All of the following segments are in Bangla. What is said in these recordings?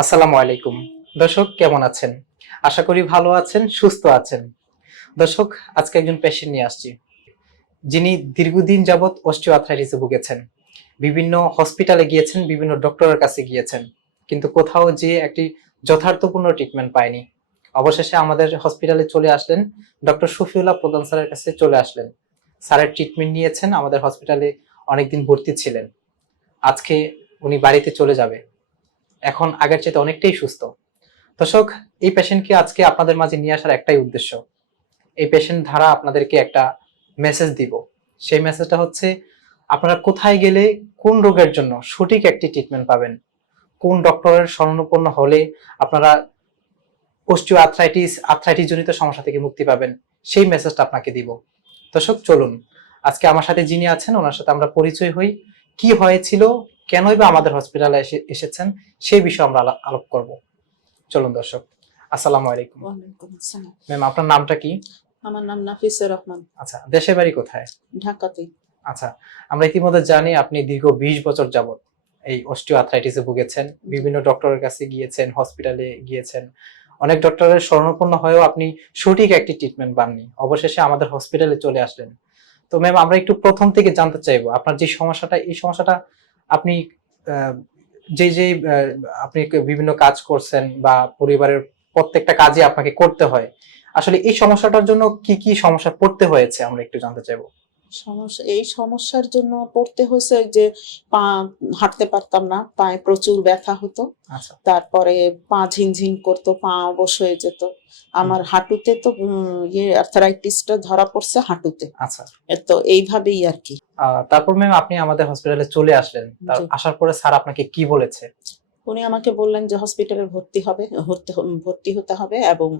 আসসালামু আলাইকুম। দর্শক, কেমন আছেন? আশা করি ভালো আছেন, সুস্থ আছেন। দর্শক, আজকে একজন পেশেন্ট নিয়ে আসছি। যিনি দীর্ঘদিন যাবৎ অস্টিওআর্থ্রাইটিসে ভুগেছেন। বিভিন্ন হসপিটালে গিয়েছেন, বিভিন্ন ডক্টরের কাছে গিয়েছেন। কিন্তু কোথাও যে একটি যথার্থপূর্ণ ট্রিটমেন্ট পায়নি। অবশেষে আমাদের হসপিটালে চলে আসলেন ডক্টর শফিউল্লাহ প্রধান স্যারের কাছে চলে আসলেন। স্যারের ট্রিটমেন্ট নিয়েছেন, আমাদের হসপিটালে অনেকদিন ভর্তি ছিলেন। আজকে উনি বাড়িতে চলে যাবে। এখন আগের চেয়ে অনেকটাই সুস্থ। দর্শক, এই পেশেন্টকে আজকে আপনাদের মাঝে নিয়ে আসার একটাই উদ্দেশ্য। এই পেশেন্ট ধারা আপনাদেরকে একটা মেসেজ দিব। সেই মেসেজটা হচ্ছে, আপনারা কোথায় গেলে কোন রোগের জন্য সঠিক একটি ট্রিটমেন্ট পাবেন? কোন ডক্টরের শরণাপন্ন হলে আপনারা অস্টিও আর্থ্রাইটিস আর্থ্রাইটিস জনিত সমস্যা থেকে মুক্তি পাবেন? সেই মেসেজটা আপনাকে দিব। দর্শক, চলুন। আজকে আমার সাথে যিনি আছেন, ওনার সাথে আমরা পরিচয় হই। কি হয়েছিল? কেনই বা আমাদের হসপিটালে এসে এসেছেন? সেই বিষয়ে আমরা আলা- আলাপ করব। চলুন দর্শক আসসালামু আলাইকুম। ম্যাম আপনার নামটা কি? আমার নাম নাফিসা রহমান। আচ্ছা দেশের বাড়ি কোথায়? ঢাকাতে আচ্ছা আমরা ইতিমধ্যে জানি আপনি দীর্ঘ বিশ বছর যাবত এই অস্টিও আর্থ্রাইটিসে ভুগেছেন বিভিন্ন ডক্টরের কাছে গিয়েছেন হসপিটালে গিয়েছেন। অনেক ডক্টরের শরণাপন্ন হয়েও আপনি সঠিক একটি ট্রিটমেন্ট পাননি। অবশেষে আমাদের হসপিটালে চলে আসলেন। তো ম্যাম আমরা একটু প্রথম থেকে জানতে চাইব আপনার যে সমস্যাটা এই সমস্যাটা আপনি যে যে আপনি বিভিন্ন কাজ করছেন বা পরিবারের প্রত্যেকটা কাজে আপনাকে করতে হয়, আসলে এই সমস্যাটার জন্য কি কি সমস্যা পড়তে হয়েছে? আমরা একটু জানতে চাইব। সমস্যা এই সমস্যার জন্য পড়তে হয়েছে যে পা হাঁটতে পারতাম না পায়ে প্রচুর ব্যথা হতো। আচ্ছা। তারপরে পা ঝিনঝিন করতো পা অবশ হয়ে যেত। আমার হাঁটুতে তো ইয়ে আর্থারাইটিসটা ধরা পড়ছে হাঁটুতে। আচ্ছা। তো এইভাবেই আর কি। তারপর ম্যাম আপনি আমাদের হসপিটালে চলে আসলেন। আসার পরে স্যার আপনাকে কি বলেছে? উনি আমাকে বললেন যে হসপিটালে ভর্তি হবে ভর্তি হতে হবে এবং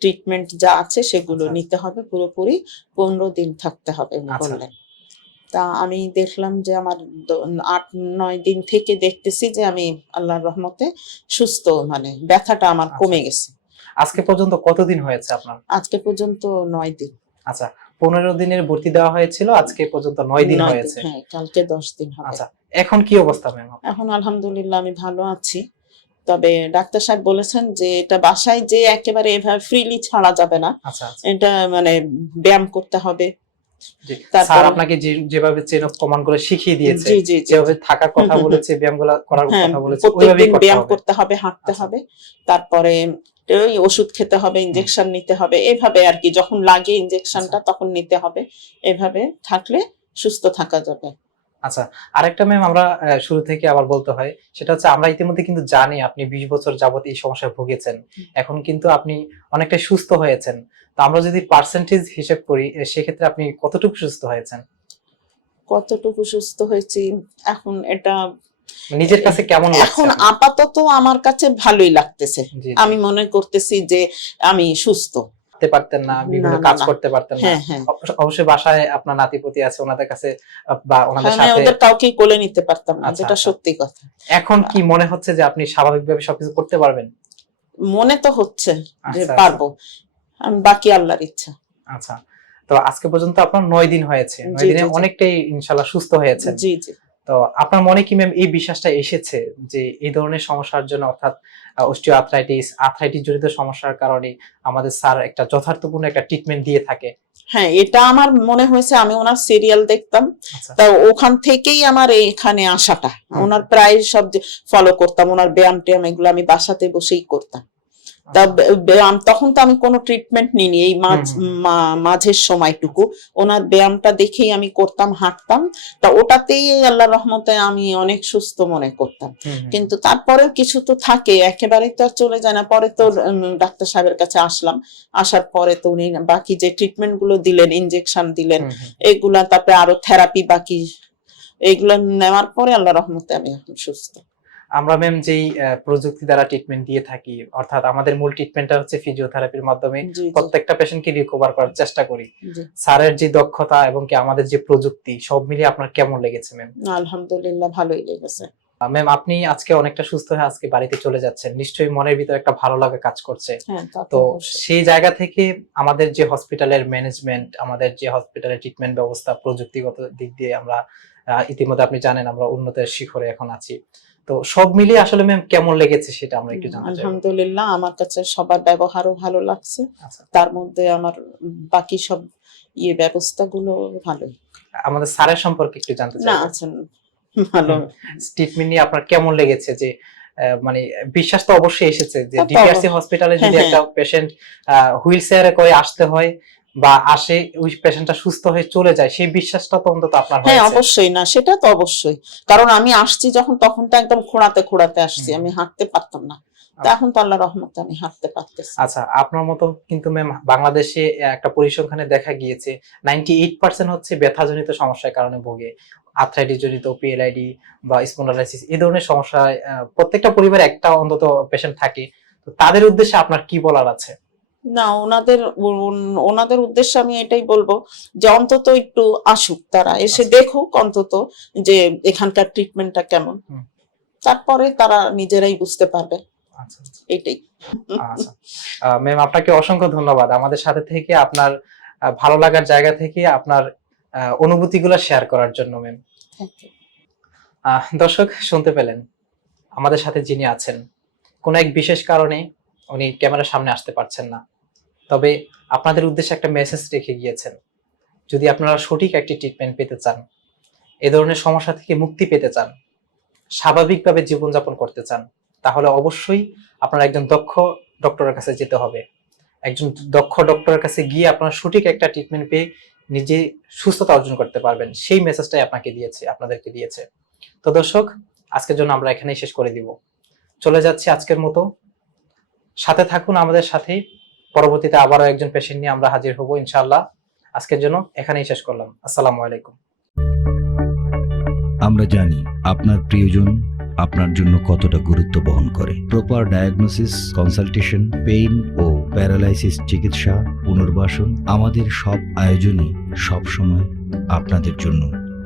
ট্রিটমেন্ট যা আছে সেগুলো আচ্ছা। নিতে হবে পুরোপুরি পনেরো দিন থাকতে হবে উনি আচ্ছা। বললেন তা আমি দেখলাম যে আমার আট নয় দিন থেকে দেখতেছি যে আমি আল্লাহর রহমতে সুস্থ মানে ব্যথাটা আমার আচ্ছা। কমে গেছে আজকে পর্যন্ত কতদিন হয়েছে আপনার আজকে পর্যন্ত নয় দিন আচ্ছা পনেরো দিনের ভর্তি দেওয়া হয়েছিল আজকে পর্যন্ত নয় দিন হয়েছে হ্যাঁ কালকে দশ দিন হবে আচ্ছা এখন কি অবস্থা ম্যাম? এখন আলহামদুলিল্লাহ আমি ভালো আছি। তবে ডাক্তার সাহেব বলেছেন যে এটা বাসায় যে একেবারে এভাবে ফ্রিলি ছাড়া যাবে না। আচ্ছা আচ্ছা। এটা মানে ব্যায়াম করতে হবে। স্যার আপনাকে যেভাবে চেন অফ কমান্ড করে শিখিয়ে দিয়েছে যেভাবে থাকার কথা বলেছে ব্যায়ামগুলো করার হ্যাঁ কথা বলেছে ওইভাবেই ব্যায়াম করতে হবে হাঁটতে আচ্ছা। হবে তারপরে ওই ওষুধ খেতে হবে ইনজেকশন নিতে হবে এভাবে আর কি যখন লাগে ইনজেকশনটা। তখন নিতে হবে। এভাবে থাকলে সুস্থ থাকা যাবে। আচ্ছা আরেকটা ম্যাম আমরা শুরু থেকে আবার বলতে হয় সেটা হচ্ছে আমরা ইতিমধ্যে কিন্তু জানি আপনি বিশ বছর যাবত এই সমস্যায় ভুগেছেন। এখন কিন্তু আপনি অনেকটা সুস্থ হয়েছেন। তো আমরা যদি পার্সেন্টেজ হিসেব করি সেক্ষেত্রে আপনি কতটুকু সুস্থ হয়েছেন? কতটুকু সুস্থ হয়েছি এখন এটা নিজের কাছে কেমন এখন আপাতত আমার কাছে ভালোই লাগতেছে। আমি মনে করতেছি যে আমি সুস্থ। করতে পারতেন না বিভিন্ন কাজ করতে পারতেন না। হ্যাঁ হ্যাঁ। অবশ্য- অবশ্যই বাসায় আপনার নাতিপতি আছে ওনাদের কাছে বা ওনাদের সাথে ওদের কাউকে কোলে নিতে পারতাম না আচ্ছা, যেটা আচ্ছা। সত্যি কথা। এখন কি মনে হচ্ছে যে আপনি স্বাভাবিকভাবে সবকিছু করতে পারবেন? মনে তো হচ্ছে যে আচ্ছা, পারব। বাকি আল্লাহর ইচ্ছা। আচ্ছা। তো আজকে পর্যন্ত আপনার নয় দিন হয়েছে। নয় দিনে। অনেকটাই ইনশাল্লাহ সুস্থ হয়েছে জি জি। তো আপনার মনে কি ম্যাম এই বিশ্বাসটা এসেছে যে এই ধরনের সমস্যার জন্য অর্থাৎ অস্টিও আর্থ্রাইটিস আর্থ্রাইটিস জড়িত সমস্যার কারণে আমাদের স্যার একটা যথার্থপূর্ণ একটা ট্রিটমেন্ট দিয়ে থাকে? হ্যাঁ এটা আমার মনে হয়েছে আমি ওনার সিরিয়াল দেখতাম। আচ্ছা। তা ওখান থেকেই আমার এখানে আসাটা। ওনার প্রায় সব ফলো করতাম ওনার ব্যায়াম ট্যায়াম এগুলো আমি বাসাতে বসেই করতাম তা আচ্ছা। বে- ব্যায়াম তখন তো আমি কোনো ট্রিটমেন্ট নিইনি এই মাঝের সময়টুকু। ওনার ব্যায়ামটা দেখেই আমি করতাম হাঁটতাম। তা ওটাতেই আল্লাহ রহমতে আমি অনেক সুস্থ মনে করতাম। কিন্তু তারপরেও কিছু তো থাকে একেবারে তো আর চলে যায় না। পরে তো ডাক্তার সাহেবের কাছে আসলাম। আসার পরে তো উনি বাকি যে ট্রিটমেন্টগুলো দিলেন ইনজেকশন দিলেন। এগুলা তারপরে আরও থেরাপি বাকি এগুলো নেওয়ার পরে আল্লাহ রহমতে আমি এখন সুস্থ। আমরা ম্যাম যেই প্রযুক্তি দ্বারা ট্রিটমেন্ট দিয়ে থাকি অর্থাৎ আমাদের মূল ট্রিটমেন্টটা হচ্ছে ফিজিওথেরাপির মাধ্যমে প্রত্যেকটা পেশেন্টকে রিকভার করার চেষ্টা করি। স্যারের যে দক্ষতা এবং কি আমাদের যে প্রযুক্তি সব মিলিয়ে আপনার কেমন লেগেছে ম্যাম আলহামদুলিল্লাহ ভালোই লেগেছে। ম্যাম আপনি আজকে অনেকটা সুস্থ হয়ে আজকে বাড়িতে চলে যাচ্ছেন। নিশ্চয়ই মনের ভিতরে একটা ভালো লাগা কাজ করছে। হ্যাঁ তো তো সেই জায়গা থেকে আমাদের যে হসপিটালের ম্যানেজমেন্ট আমাদের যে হসপিটালের ট্রিটমেন্ট ব্যবস্থা প্রযুক্তিগত দিক দিয়ে আমরা ইতিমধ্যে আপনি জানেন আমরা উন্নতের শিখরে এখন আছি। তো সব মিলিয়ে আসলে ম্যাম কেমন লেগেছে সেটা আমরা একটু জানতে চাই। আলহামদুলিল্লাহ আমার কাছে সবার ব্যবহারও ভালো লাগছে। আচ্ছা। তার মধ্যে আমার বাকি সব ইয়ে ব্যবস্থাগুলো ভালোই। আমাদের স্যারের সম্পর্কে একটু জানতে চাই। না আছেন ভালো। ট্রিটমেন্ট নিয়ে আপনার কেমন লেগেছে যে মানে বিশ্বাস তো অবশ্যই এসেছে যে ডিপিআরসি হসপিটালে যদি হ্যাঁ, একটা পেশেন্ট হুইল চেয়ারে করে আসতে হয় বা আসে ওই পেশেন্টটা সুস্থ হয়ে চলে যায় সেই বিশ্বাসটা তো অন্তত আপনার হ্যাঁ অবশ্যই না সেটা তো অবশ্যই। কারণ আমি আসছি যখন তখন তো একদম খোঁড়াতে খোঁড়াতে আসছি আমি হাঁটতে পারতাম না। তা এখন তো আল্লাহ রহমতে আমি হাঁটতে পারতেছি। আচ্ছা আপনার মতো কিন্তু ম্যাম বাংলাদেশে একটা পরিসংখ্যানে দেখা গিয়েছে নাইনটি এইট পার্সেন্ট হচ্ছে ব্যথাজনিত সমস্যার কারণে ভোগে। আর্থ্রাইটিস জনিত পিএলআইডি বা স্পন্ডালাইসিস এই ধরনের সমস্যায় আহ, প্রত্যেকটা পরিবারে একটা অন্তত পেশেন্ট থাকে। তো তাদের উদ্দেশ্যে আপনার কি বলার আছে? না ওনাদের ওনাদের উদ্দেশ্যে আমি এটাই বলব যে অন্তত একটু আসুক তারা এসে আচ্ছা। দেখুক অন্তত যে এখানকার ট্রিটমেন্টটা কেমন। তারপরে তারা নিজেরাই বুঝতে পারবে। আচ্ছা আচ্ছা। এটাই। ম্যাম আপনাকে অসংখ্য ধন্যবাদ। আমাদের সাথে থেকে আপনার ভালো লাগার জায়গা থেকে আপনার অনুভূতিগুলো শেয়ার করার জন্য ম্যাম দর্শক শুনতে পেলেন। আমাদের সাথে যিনি আছেন কোনো এক বিশেষ কারণে উনি ক্যামেরার সামনে আসতে পারছেন না। তবে আপনাদের উদ্দেশ্যে একটা মেসেজ রেখে গিয়েছেন। যদি আপনারা সঠিক একটি ট্রিটমেন্ট পেতে চান, এ ধরনের সমস্যা থেকে মুক্তি পেতে চান, স্বাভাবিকভাবে জীবনযাপন করতে চান, তাহলে অবশ্যই আপনার একজন দক্ষ ডক্টরের কাছে যেতে হবে। একজন দক্ষ ডক্টরের কাছে গিয়ে আপনার সঠিক একটা ট্রিটমেন্ট পেয়ে নিজে সুস্থতা অর্জন করতে পারবেন। সেই মেসেজটাই আপনাকে দিয়েছে, আপনাদেরকে দিয়েছে। তো দর্শক, আজকের জন্য আমরা এখানেই শেষ করে দিব। চলে যাচ্ছি আজকের মতো। সাথে থাকুন আমাদের সাথে পরবর্তীতে আবারও একজন পেশেন্ট নিয়ে আমরা হাজির হব, ইনশাআল্লাহ। আজকের জন্য এখানেই শেষ করলাম। আসসালামু আলাইকুম। আমরা জানি আপনার প্রিয়জন আপনার জন্য কতটা গুরুত্ব বহন করে। প্রপার ডায়াগনোসিস কনসালটেশন পেইন ও প্যারালাইসিস চিকিৎসা, পুনর্বাসন আমাদের সব আয়োজনই সব সময় আপনাদের জন্য।